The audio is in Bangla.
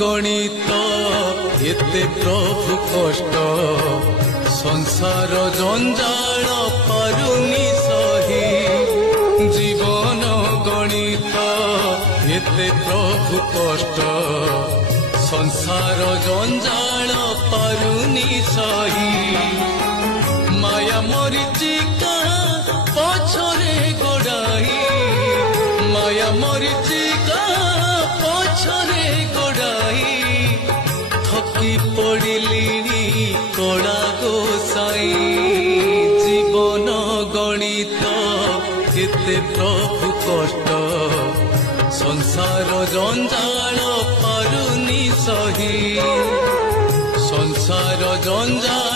গণিত এতে প্রভু কষ্ট সংসার জঞ্জাল পারুনি সহি জীবন গণিত এতে প্রভু কষ্ট সংসার জঞ্জাল পারুনি সহি মায়া মরিচিকা পছরে গোড়াই মায়া মরিচিকা পছরে গোড়াই থকি পড়িলিনি কড়া গোসাই জীবন গণিত এতে প্রভু কষ্ট সংসার জঞ্জাল পারুনি সহি সংসার জঞ্জাল